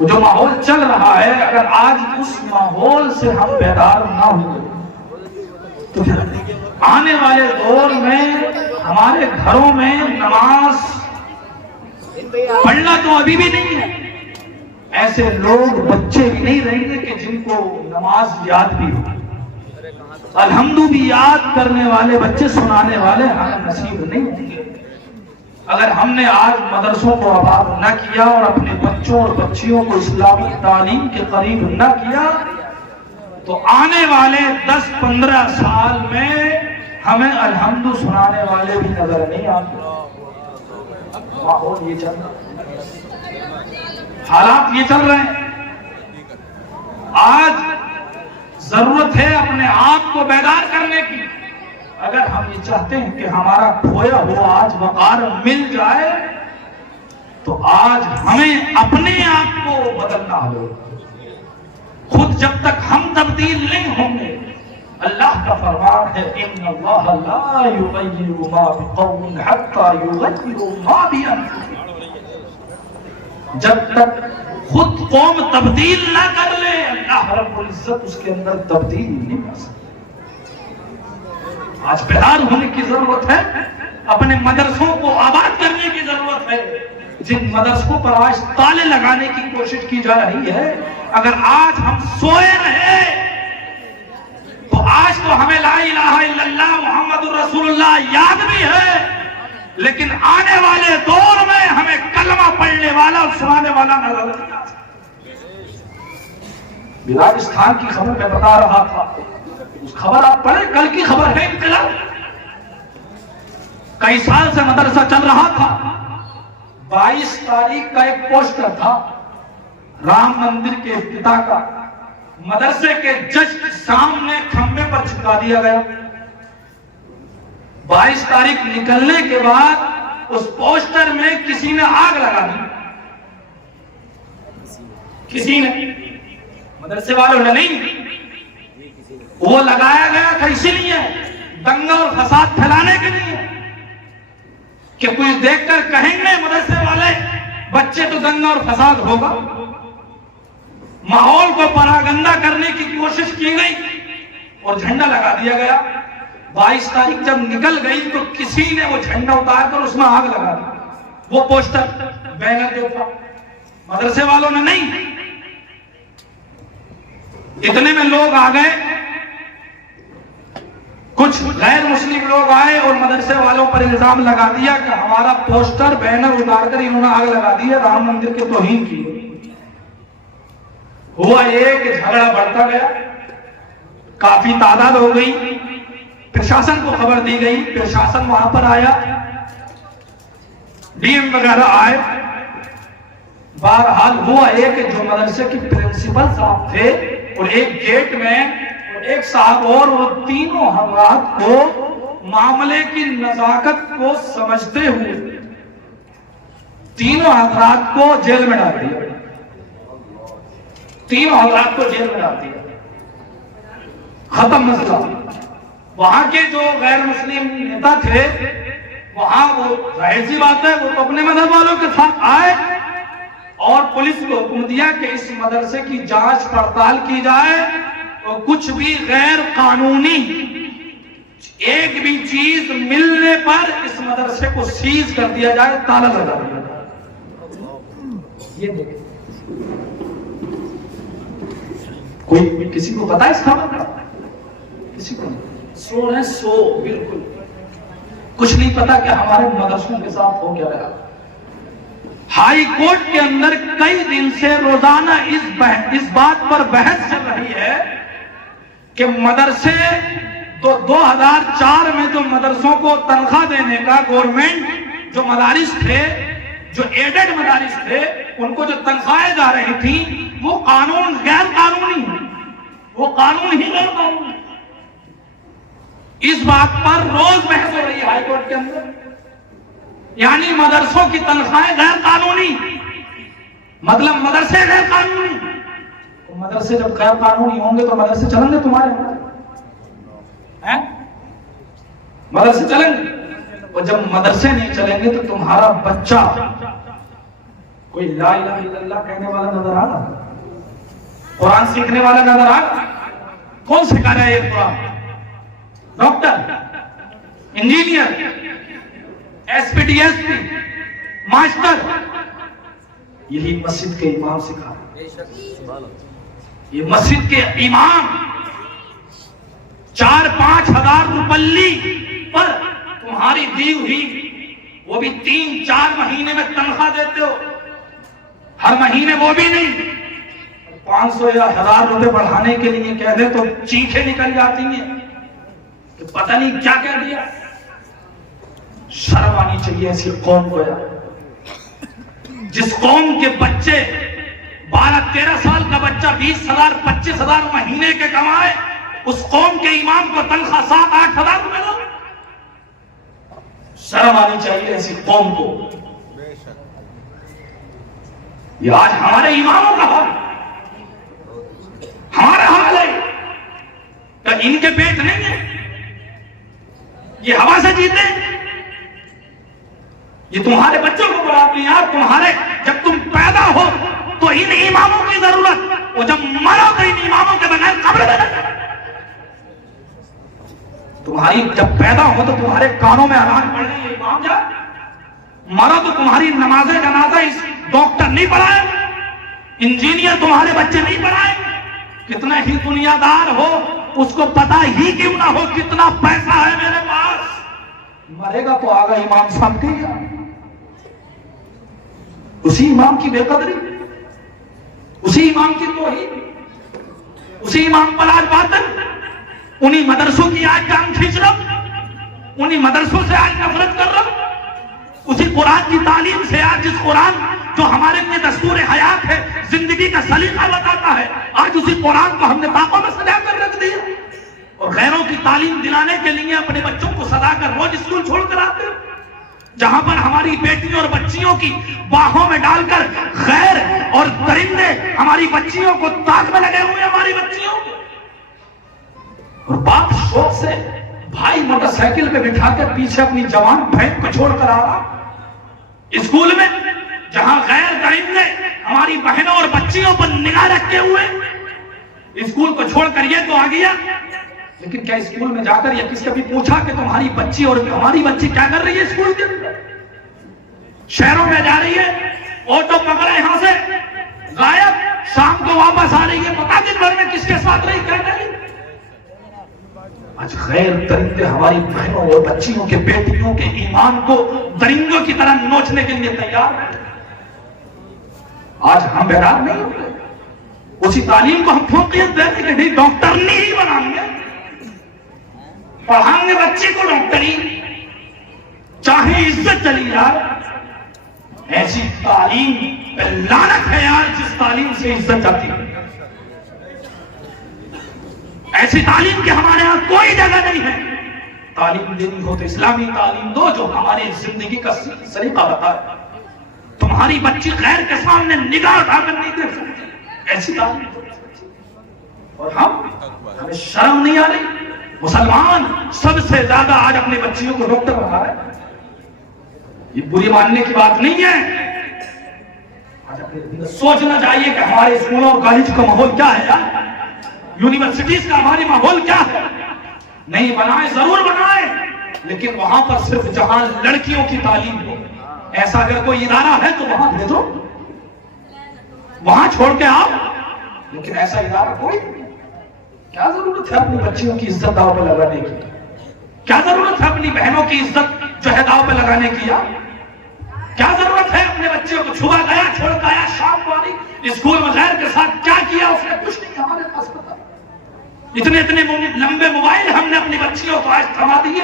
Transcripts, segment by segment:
جو ماحول چل رہا ہے، اگر آج اس ماحول سے ہم بیدار نہ ہوئے تو آنے والے دور میں ہمارے گھروں میں نماز پڑھنا تو ابھی بھی نہیں ہے، ایسے لوگ بچے بھی نہیں رہیں گے کہ جن کو نماز یاد بھی ہو، الحمد بھی یاد کرنے والے بچے سنانے والے ہمیں نصیب نہیں ہوں گے۔ اگر ہم نے آج مدرسوں کو آباد نہ کیا اور اپنے بچوں اور بچیوں کو اسلامی تعلیم کے قریب نہ کیا تو آنے والے 10-15 سال میں ہمیں الحمد سنانے والے بھی نظر نہیں آتے۔ ماحول یہ چل رہا ہے، حالات یہ چل رہے ہیں۔ آج ضرورت ہے اپنے آپ کو بیدار کرنے کی۔ اگر ہم یہ چاہتے ہیں کہ ہمارا کھویا ہوا آج وقار مل جائے تو آج ہمیں اپنے آپ کو بدلنا ہوگا۔ خود جب تک ہم تبدیل نہیں ہوں گے، اللہ کا فرمان ہے ان اللہ لا یغیر ما بقوم حتی یغیروا ما بانفسہم۔ جب تک خود قوم تبدیل نہ کر لے، اللہ رب العزت اس کے اندر تبدیل نہیں کر سکتا۔ آج بیدار ہونے کی ضرورت ہے، اپنے مدرسوں کو آباد کرنے کی ضرورت ہے۔ جن مدرسوں پر آج تالے لگانے کی کوشش کی جا رہی ہے، اگر آج ہم سوئے رہے تو آج تو ہمیں لا الہ الا اللہ محمد الرسول اللہ یاد بھی ہے، لیکن آنے والے دور میں ہمیں کلمہ پڑھنے والا اور سنانے والا نظر نہیں آ سکتا۔ بلاچستان کی خبر میں بتا رہا تھا، اس خبر آپ پڑھیں، کل کی خبر ہے انقلاب۔ کئی سال سے مدرسہ چل رہا تھا، 22 تاریخ کا ایک پوسٹر تھا رام مندر کے افتتاح کا، مدرسے کے جسٹ سامنے کھمبے پر چھپا دیا گیا۔ 22 تاریخ نکلنے کے بعد اس پوسٹر میں کسی نے آگ لگا دی، کسی نے، مدرسے والوں نے نہیں، وہ لگایا گیا تھا اسی لیے دنگا اور فساد پھیلانے کے لیے کہ کچھ دیکھ کر کہیں گے مدرسے والے بچے تو دنگا اور فساد ہوگا۔ ماحول کو پراگندہ کرنے کی کوشش کی گئی اور جھنڈا لگا دیا گیا۔ 22 تاریخ جب نکل گئی تو کسی نے وہ جھنڈا اتار کر اس میں آگ لگا دی، وہ پوسٹر بینر جو تھا، مدرسے والوں نے نہیں۔ اتنے میں لوگ آ گئے، کچھ غیر مسلم لوگ آئے اور مدرسے والوں پر الزام لگا دیا کہ ہمارا پوسٹر بینر اتار کر انہوں نے آگ لگا دی ہے، رام مندر کے توہین کی۔ ہوا یہ کہ جھگڑا بڑھتا گیا، کافی تعداد ہو گئی، پرشاسن کو خبر دی گئی، پرشاسن وہاں پر آیا، ڈی ایم وغیرہ آئے۔ بہرحال ہوا یہ کہ جو مدرسے کی پرنسپل صاحب تھے اور ایک گیٹ میں ایک صاحب اور، وہ تینوں حضرات کو معاملے کی نزاکت کو سمجھتے ہوئے تینوں حضرات کو جیل میں ڈال دیا، تینوں حضرات کو جیل میں ڈال دیا، ختم مسئلہ۔ وہاں کے جو غیر مسلم نیتا تھے وہاں، وہ ظاہر سی بات ہے وہ تو اپنے مذہب والوں کے ساتھ آئے اور پولیس کو حکم دیا کہ اس مدرسے کی جانچ پڑتال کی جائے اور کچھ بھی غیر قانونی ایک بھی چیز ملنے پر اس مدرسے کو سیز کر دیا جائے، تالا لگا دیا جائے۔ یہ دیکھیں، کوئی کسی کو پتا ہے اس خبر کا؟ کسی کو نہیں، سو ہے سو، بالکل کچھ نہیں پتا کہ ہمارے مدرسوں کے ساتھ ہو کیا رہا۔ ہائی کورٹ کے اندر کئی دن سے روزانہ اس بات پر بحث چل رہی ہے کہ مدرسے 2004 میں جو مدرسوں کو تنخواہ دینے کا گورنمنٹ، جو مدارس تھے، جو ایڈڈ مدارس تھے، ان کو جو تنخواہیں جا رہی تھیں وہ قانون غیر قانونی، وہ قانون ہی غیر قانونی۔ اس بات پر روز بحث ہو رہی ہے ہائی کورٹ کے اندر، یعنی مدرسوں کی تنخواہیں غیر قانونی، مطلب مدرسے غیر قانونی۔ مدرسے جب غیر قانونی ہوں گے تو مدرسے چلیں گے تمہارے؟ مدرسے چلیں گے؟ اور جب مدرسے نہیں چلیں گے تو تمہارا بچہ کوئی لا الہ الا اللہ کہنے والا نظر آ رہا؟ قرآن سیکھنے والا نظر آ رہا؟ کون سکھا رہا ہے یہ قرآن؟ Doctor, engineer, S P D S P, master, یہی مسجد کے امام سکھا رہا ہے۔ یہ مسجد کے امام 4-5 ہزار روپلی پر تمہاری دی ہوئی، وہ بھی 3-4 مہینے میں تنخواہ دیتے ہو، ہر مہینے وہ بھی نہیں، 500 یا 1000 روپے بڑھانے کے لیے کہہ دے تو چیخیں نکل جاتی ہیں کہ پتہ نہیں کیا کہہ دیا۔ شرم آنی چاہیے ایسی قوم کو یار، جس قوم کے بچے 12-13 سال کا بچہ 20,000 25,000 مہینے کے کمائے، اس قوم کے امام کو تنخواہ 7-8 ہزار روپے دو۔ شرم آنی چاہیے ایسی قوم کو۔ یہ آج ہمارے اماموں کا حال، ہمارا حال ہے کہ ان کے پیٹ نہیں ہے، یہ ہوا سے جیتے ہیں، یہ تمہارے بچوں کو پڑھاتی ہیں۔ آپ تمہارے جب تم پیدا ہو تو ان اماموں کی ضرورت، اور جب مرو تو ان اماموں کے بغیر قبر میں نہیں۔ تمہاری جب پیدا ہو تو تمہارے کانوں میں اذان پڑھ رہی ہے امام جان، مرو تو تمہاری نماز جنازہ اس ڈاکٹر نہیں پڑھائے، انجینئر تمہارے بچے نہیں پڑھائے۔ کتنا ہی دنیا دار ہو، اس کو پتا ہی کیوں نہ ہو کتنا پیسہ ہے میرے پاس، مرے گا تو آگا امام صاحب کے گا۔ اسی امام کی بے قدری، اسی امام کی توہین، اسی امام پر آج باطل، انہی مدرسوں کی آج جان کھینچ رہا، انہی مدرسوں سے آج نفرت کر رہا، اسی قرآن کی تعلیم سے آج، جس قرآن جو ہمارے لیے دستور حیات ہے، زندگی کا سلیقہ بتاتا ہے، آج اسی قرآن کو ہم نے طاقوں میں سجا کر رکھ دیا، اور غیروں کی تعلیم دلانے کے لیے اپنے بچوں کو سجا کر روز اسکول چھوڑ کر آتے ہیں، جہاں پر ہماری بیٹیوں اور بچیوں کی باہوں میں ڈال کر غیر اور درندے ہماری بچیوں کو تاک میں لگے ہوئے، ہماری بچیوں کو، اور باپ شوق سے بھائی موٹر سائیکل پہ بٹھا کر پیچھے اپنی جوان بہن کو چھوڑ کر آ رہا اسکول میں، جہاں غیر درندے ہماری بہنوں اور بچیوں پر نگاہ رکھے ہوئے، اسکول کو چھوڑ کر یہ تو آ گیا، لیکن کیا اسکول میں جا کر یا کسی کبھی پوچھا کہ تمہاری بچی اور ہماری بچی کیا کر رہی ہے اسکول کے اندر؟ شہروں میں جا رہی ہے، آٹو پکڑا یہاں سے غائب، شام کو واپس آ رہی ہے، پتا دن بھر میں کس کے ساتھ رہی کیا کر رہی؟ آج غیر درندے ہماری بہنوں اور بچیوں کے بیٹیوں کے ایمان کو درندوں کی طرح نوچنے کے لیے تیار ہیں۔ آج ہم بیدار نہیں ہوتے، اسی تعلیم کو ہم فوقیت دیتے کہ نہیں ڈاکٹر نہیں بنائیں گے، پڑھائیں گے بچے کو ڈاکٹری، چاہے عزت چلی جائے۔ ایسی تعلیم پہ لعنت ہے یار، جس تعلیم سے عزت جاتی ہے، ایسی تعلیم کی ہمارے ہاں کوئی جگہ نہیں ہے۔ تعلیم دینی ہو تو اسلامی تعلیم دو جو ہماری زندگی کا سلیقہ بتائے۔ تمہاری بچی غیر کے سامنے نگاہ اٹھا کر نہیں دیکھ سکتی، ایسی تعلیم دو۔ اور ہمیں شرم نہیں آ رہی؟ مسلمان سب سے زیادہ آج اپنے بچیوں کو ڈاکٹر بنا رہا ہے، یہ بری ماننے کی بات نہیں ہے۔ آج اپنے سوچنا چاہیے کہ ہمارے اسکولوں اور کالج کا ماحول کیا ہے یار، یونیورسٹیز کا ہماری ماحول کیا ہے۔ نہیں بنائے، ضرور بنائے، لیکن وہاں پر صرف جہاں لڑکیوں کی تعلیم ہو، ایسا اگر کوئی ادارہ ہے تو وہاں بھیجو، وہاں چھوڑ کے آؤ، لیکن ایسا ادارہ کوئی نہیں۔ کیا ضرورت ہے اپنی بچیوں کی عزت داؤ پہ لگانے کی؟ کیا ضرورت ہے اپنی بہنوں کی عزت جو ہے داؤ پہ لگانے کی؟ کیا ضرورت ہے اپنے بچوں کو چھوڑا گیا چھوڑ کے آیا شام کو آئی اسکول میں غیر کے ساتھ کیا کیا اس نے کچھ نہیں ہمارے پاس پتا۔ اتنے لمبے موبائل ہم نے اپنی بچیوں کو آج تھما دیے،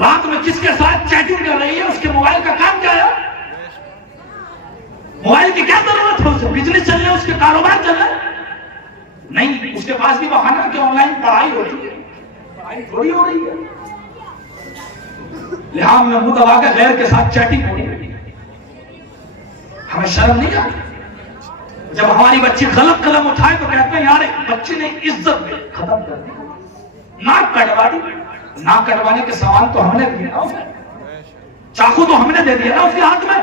رات میں کس کے ساتھ چیٹنگ کر رہی ہے، اس کے موبائل کا کام کیا ہے؟ موبائل کی کیا ضرورت ہے؟ اسے بزنس چل رہا ہے، اس کے کاروبار چل رہا ہے؟ نہیں، اس کے پاس بھی بہانہ کہ آن لائن پڑھائی ہوتی ہے، پڑھائی تھوڑی ہو رہی ہے، لحاظ میں منہ دبا کے غیر کے ساتھ چیٹنگ ہو رہی ہے۔ ہمیں شرم نہیں آتی؟ جب ہماری بچی غلط قدم اٹھائے تو کہتے ہیں یار بچی نے عزت ختم کر دی، ناک کٹوا دی۔ ناک کٹوانے کے سامان تو ہم نے دیے نا، اسے چاقو تو ہم نے دے دیا نا اس کے ہاتھ میں،